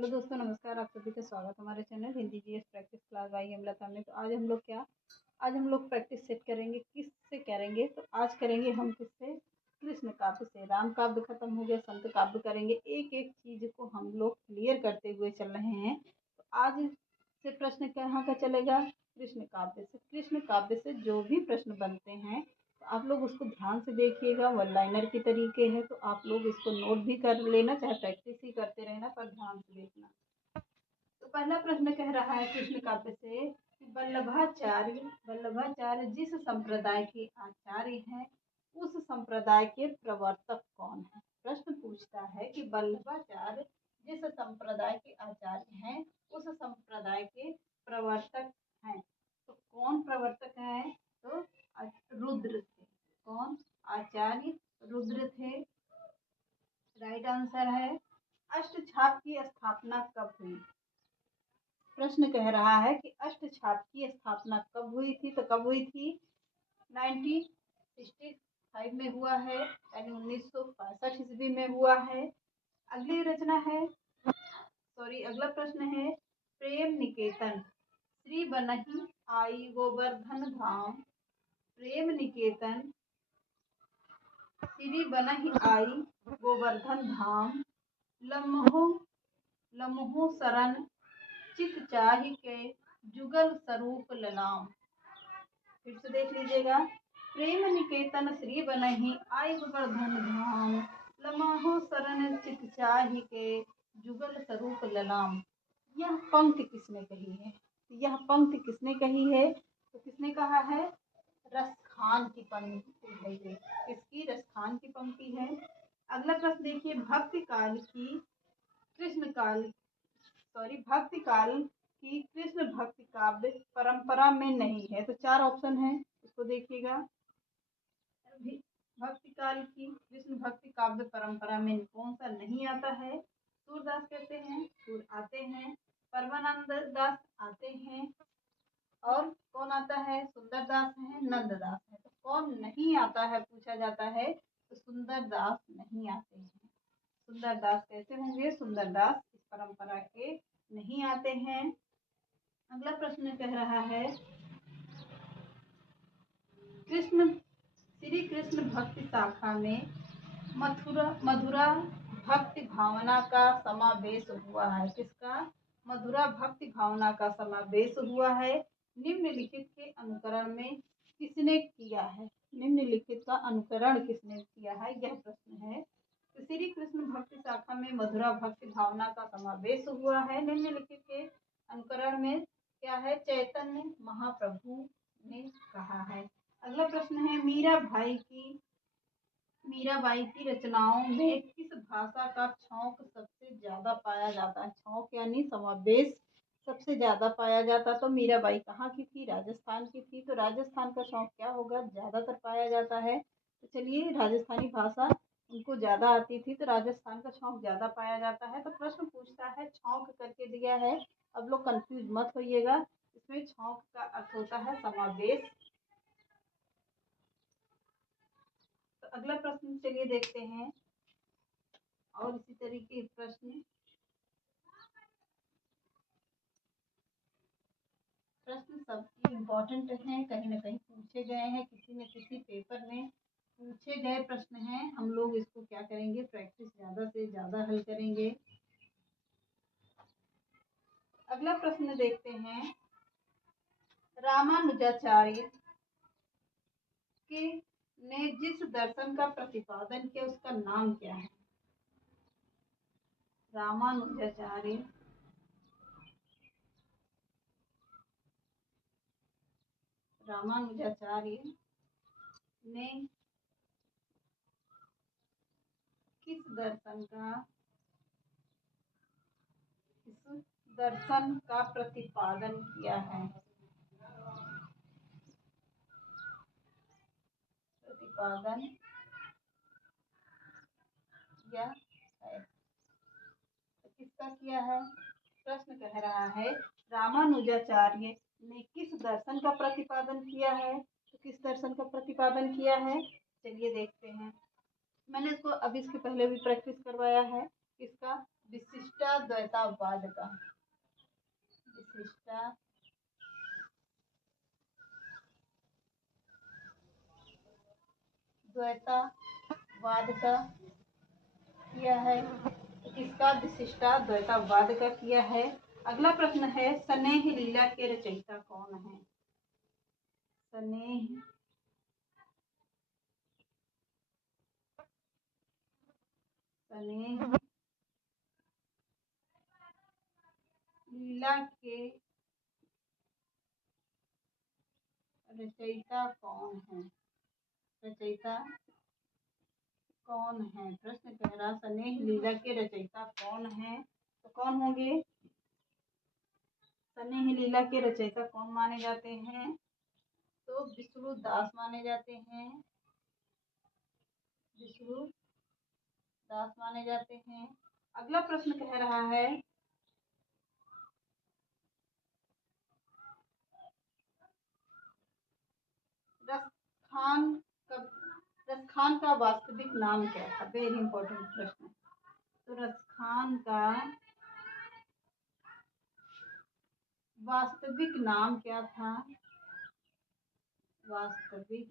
Hello दोस्तों, नमस्कार। आप सभी का स्वागत है हमारे channel Hindi GS practice class by Hemlata में। तो आज हम लोग प्रैक्टिस सेट करेंगे। किससे करेंगे? तो आज करेंगे हम किससे? कृष्ण काव्य से। राम काव्य खत्म हो गया, संत काव्य करेंगे। एक एक चीज को हम लोग क्लियर करते हुए चल रहे हैं। तो आज से प्रश्न कहाँ का चलेगा? कृष्ण काव्य से। कृष्ण काव्य से जो भी प्रश्न बनते हैं तो आप लोग उसको ध्यान से देखिएगा। वन लाइनर के तरीके है, तो आप लोग इसको नोट भी कर लेना, चाहे प्रैक्टिस ही करते रहना, पर ध्यान से देखना। तो पहला प्रश्न कह रहा है कृष्ण काव्य से, वल्लभाचार्य जिस संप्रदाय के आचार्य हैं उस संप्रदाय के प्रवर्तक कौन है? प्रश्न पूछता है कि वल्लभाचार्य जिस संप्रदाय के आचार्य हैं उस संप्रदाय के प्रवर्तक हैं। तो कौन प्रवर्तक है? तो रुद्र थे। कौन? आचार्य रुद्र थे। राइट आंसर है। अष्टछाप की स्थापना कब हुई? प्रश्न कह रहा है कि अष्टछाप की स्थापना कब हुई थी? तो कब हुई थी? 1965 में हुआ है, यानी 1965 ईस्वी में हुआ है। अगला प्रश्न है, प्रेम निकेतन श्री बनहि आई गोवर्धन धाम। प्रेम निकेतन श्री बनहि आई गोवर्धन धाम। लम्हो शरण चित चाहि के जुगल स्वरूप ललाम। फिर से देख लीजिएगा। प्रेम निकेतन श्री बनहि आई गोवर्धन धाम। लम्हो शरण चित चाहि के जुगल स्वरूप ललाम। यह पंक्ति किसने कही है? यह पंक्ति किसने कही है? तो किसने कहा है? रसखान की पंक्ति है ये। किसकी? रसखान की पंक्ति है। अगला प्रश्न देखिए, भक्ति काल की कृष्ण भक्ति काव्य परंपरा में नहीं है। तो 4 ऑप्शन है, इसको देखिएगा। भक्ति काल की कृष्ण भक्ति काव्य परंपरा में कौन सा नहीं आता है? सूरदास कहते हैं, सूर आते हैं, परमानंद दास आते हैं, और कौन आता है? सुंदरदास है, नंददास है। तो कौन नहीं आता है पूछा जाता है, तो सुंदरदास नहीं आते हैं। सुंदरदास कैसे होंगे? सुंदरदास इस परंपरा के नहीं आते हैं। अगला प्रश्न कह रहा है, श्री कृष्ण भक्ति शाखा में मधुरा भक्ति भावना का समावेश हुआ है। किसका? मधुरा भक्ति भावना का समावेश हुआ है। निम्नलिखित के अनुकरण में किसने किया है? निम्नलिखित का अनुकरण किसने किया है, यह प्रश्न है। तो श्री कृष्ण भक्ति शाखा में मधुरा भक्ति भावना का समावेश हुआ है। निम्नलिखित के अनुकरण में क्या है? चैतन्य महाप्रभु ने कहा है। अगला प्रश्न है, मीराबाई की रचनाओं में किस भाषा का छौंक सबसे ज्यादा पाया जाता है? छौंक यानी समावेश सबसे ज्यादा पाया जाता। तो मीराबाई कहाँ की थी? राजस्थान की थी। तो राजस्थान का छौंक क्या होगा? ज्यादातर पाया जाता है। तो चलिए, राजस्थानी भाषा उनको ज्यादा आती थी, तो राजस्थान का छौंक ज्यादा पाया जाता है। तो प्रश्न पूछता है, छौंक करके दिया है। अब लोग कंफ्यूज मत होइएगा, इसमें छौंक का अर्थ होता है समावेश। तो अगला प्रश्न चलिए देखते हैं, और इसी तरीके प्रश्न सब इम्पोर्टेंट हैं, कहीं ना कहीं पूछे गए हैं, किसी न किसी पेपर में पूछे गए प्रश्न हैं। हम लोग इसको क्या करेंगे? प्रैक्टिस ज्यादा से ज्यादा हल करेंगे। अगला प्रश्न देखते हैं, रामानुजाचार्य ने जिस दर्शन का प्रतिपादन किया उसका नाम क्या है? रामानुजाचार्य ने किस दर्शन का प्रतिपादन किया है? प्रतिपादन किया है। तो किसका किया है? प्रश्न कह रहा है, रामानुजाचार्य ने किस दर्शन का प्रतिपादन किया है? तो किस दर्शन का प्रतिपादन किया है? चलिए देखते हैं। मैंने इसको अभी इसके पहले भी प्रैक्टिस करवाया है। किसका? विशिष्टाद्वैतावाद का, विशिष्टाद्वैतावाद का किया है। तो किसका? विशिष्टाद्वैतावाद का किया है। अगला प्रश्न है, स्नेह लीला के रचयिता कौन है? स्नेह लीला के रचयिता कौन है? रचयिता कौन है? प्रश्न कह रहा स्नेह लीला के रचयिता कौन है? तो कौन होंगे? स्नेह लीला के रचयिता कौन माने जाते हैं? तो विष्णु दास माने जाते हैं। विष्णु दास माने जाते हैं। अगला प्रश्न कह रहा है, रसखान का वास्तविक नाम क्या था? वेरी इंपॉर्टेंट प्रश्न। तो रसखान का वास्तविक नाम क्या था? वास्तविक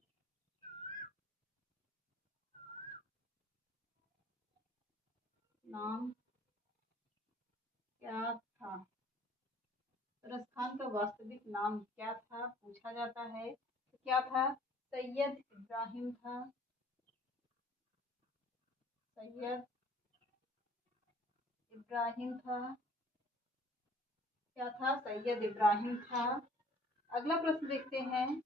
नाम क्या था? रसखान का वास्तविक नाम क्या था पूछा जाता है। तो क्या था? सैयद इब्राहिम था। सैयद इब्राहिम था। क्या था? सैयद इब्राहिम था। अगला प्रश्न देखते हैं,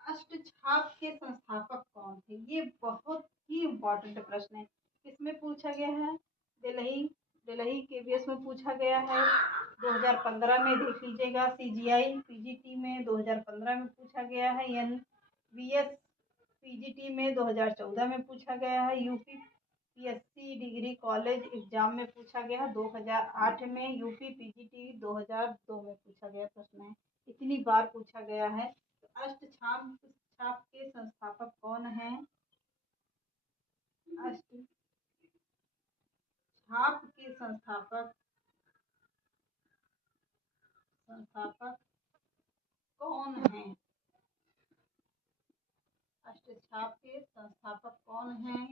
अष्टछाप के संस्थापक कौन थे? ये बहुत ही इम्पोर्टेंट प्रश्न है। किसमें पूछा गया है? दिल्ली केवीएस में पूछा गया है। 2015 में देख लीजिएगा। सीजीआई पीजीटी में 2015 में पूछा गया है। एनवीएस पीजीटी में 2014 में पूछा गया है। UP PSC degree college exam में पूछा गया 2008 में। यूपी पीजीटी 2002 में पूछा गया प्रश्न है। इतनी बार पूछा गया है। तो अष्टछाप के संस्थापक कौन है? अष्टछाप के संस्थापक कौन है? अष्टछाप के संस्थापक कौन है?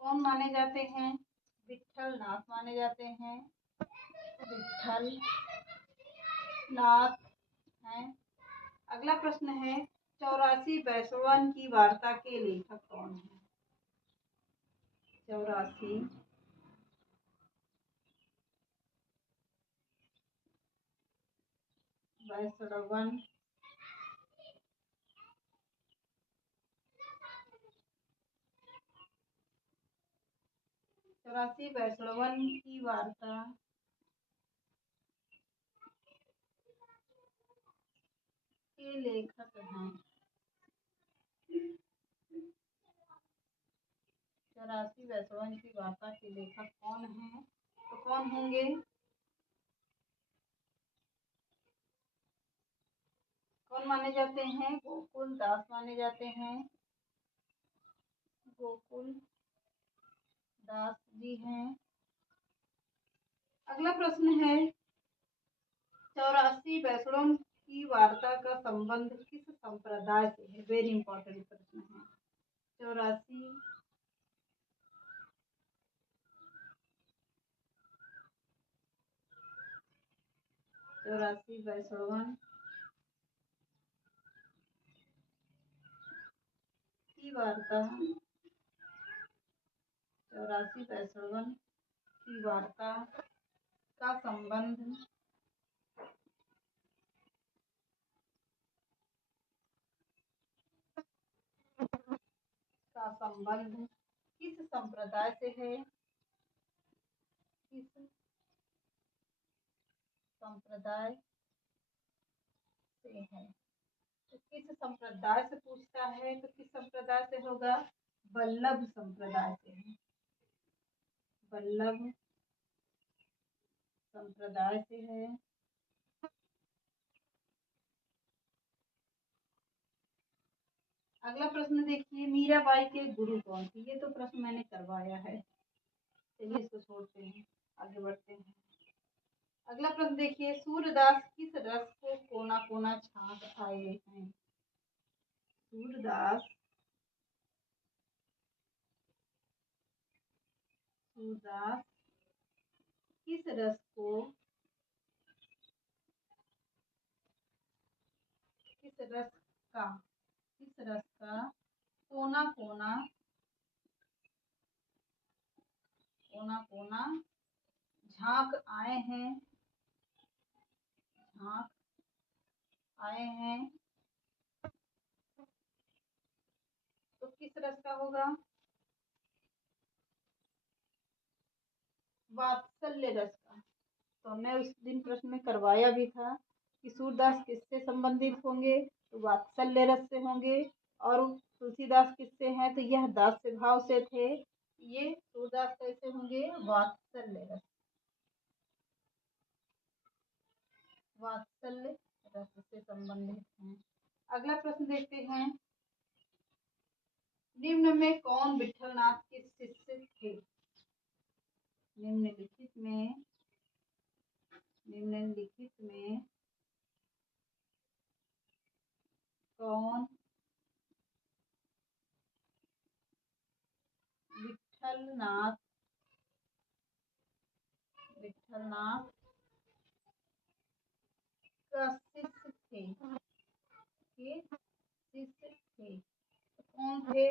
कौन माने जाते हैं? विट्ठल नाथ माने जाते हैं। विट्ठल नाथ हैं। अगला प्रश्न है, 84 वैष्णवन की वार्ता के लेखक कौन है? 84 वैष्णवन 84 वैष्णवन की वार्ता के लेखक हैं। 84 वैष्णवन की वार्ता के लेखक कौन हैं? तो कौन होंगे? कौन माने जाते हैं? गोकुल दास माने जाते हैं। गोकुल दास जी हैं। अगला प्रश्न है, 84 वैष्णव की वार्ता का संबंध किस संप्रदाय से है? वेरी इंपॉर्टेंट प्रश्न है। 84 वैष्णव की वार्ता 84 वैष्णव की वार्ता का संबंध किस संप्रदाय से है? किस संप्रदाय से है? तो किस संप्रदाय से पूछता है तो किस संप्रदाय से होगा? वल्लभ संप्रदाय से है। वल्लभ संप्रदाय से है। अगला प्रश्न देखिए, मीराबाई के गुरु कौन थे? ये तो प्रश्न मैंने करवाया है, चलिए इसको छोड़ते हैं, आगे बढ़ते हैं। अगला प्रश्न देखिए, सूरदास किस रस को कोना कोना छांक आए हैं? सूरदास किस रस को किस रस का कोना कोना झांक आए हैं तो किस रस का होगा? वात्सल्य रस का। तो हमने उस दिन प्रश्न में करवाया भी था कि सूरदास किससे संबंधित होंगे? तो वात्सल्य रस से होंगे। और तुलसीदास किससे हैं? तो यह दास्य भाव से थे। ये सूरदास कैसे होंगे? वात्सल्य रस से संबंधित हैं। अगला प्रश्न देखते हैं, निम्न में कौन विठलनाथ के शिष्य थे? निम्नलिखित में कौन विठलनाथ का शिष्य थे? तो कौन थे?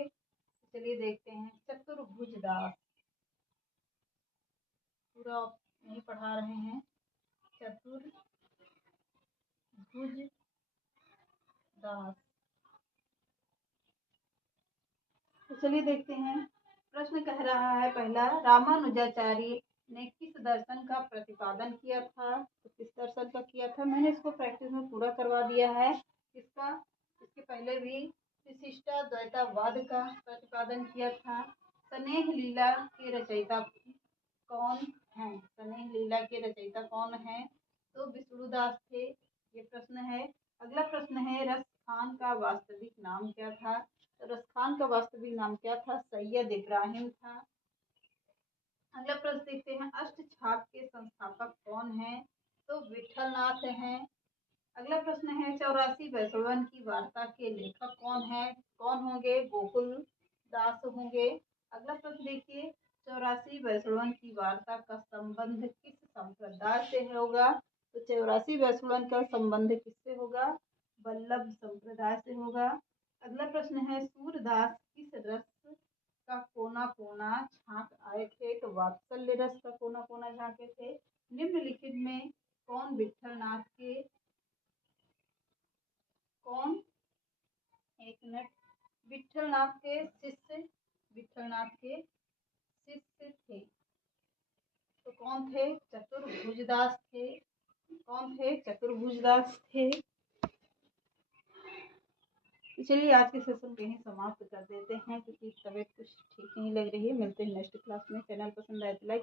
चलिए देखते हैं। चतुर्भुज दास, पूरा नहीं पढ़ा रहे हैं। चतुर्भुज दास। तो चलिए देखते हैं। प्रश्न कह रहा है पहला, रामानुजाचार्य ने किस दर्शन का प्रतिपादन किया था? तो किस दर्शन का किया था? मैंने इसको प्रैक्टिस में पूरा करवा दिया है। इसके पहले भी विशिष्टाद्वैतवाद का प्रतिपादन किया था। स्नेह लीला के रचयिता कौन है? स्नेह लीला के रचयिता कौन है? तो विष्णुदास थे। ये प्रश्न है। अगला प्रश्न है, रस खान का वास्तविक नाम क्या था? तो रस खान का वास्तविक नाम क्या था? सैयद इब्राहिम था। अगला प्रश्न देखते हैं, अष्टछाप के संस्थापक कौन है? तो विठलनाथ हैं। अगला प्रश्न है, 84 वैष्णवन की वार्ता के लेखक कौन है? कौन होंगे? गोकुल दास होंगे। अगला प्रश्न देखिए, 84 वैष्णवन की वार्ता का संबंध किस संप्रदाय से होगा? तो 84 वैष्णवन का संबंध किससे होगा? वल्लभ संप्रदाय से होगा। अगला प्रश्न है, सूरदास किस रस का कोना कोना झांक आए थे? तो वात्सल्य रस का कोना कोना झांके थे। निम्नलिखित में कौन विठलनाथ के विठलनाथ के शिष्य थे? तो कौन थे? चतुर्भुजदास थे। चलिए आज के सेशन को यहीं समाप्त कर देते हैं, क्योंकि तबीयत कुछ ठीक नहीं लग रही है। मिलते हैं नेक्स्ट क्लास में। चैनल पसंद आए तो लाइक